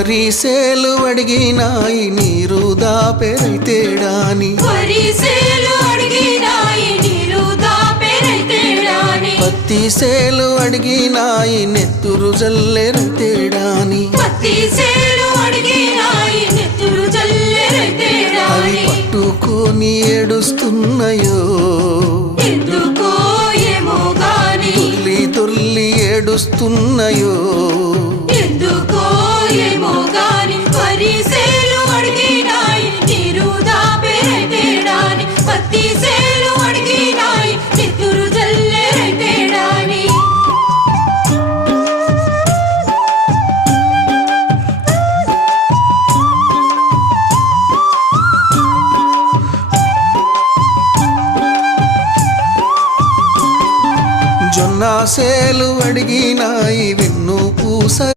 వరిసేలు అడిగినాయి నీరు దాపెరైతేడాని పత్తి సేలు అడిగినాయి నెత్తురు జల్లెరైతేడాని అవి పట్టుకొని ఏడుస్తున్నాయో తుల్లి తుల్లి ఏడుస్తున్నాయో జొన్న సేలు అడిగినాయి వెన్ను పూస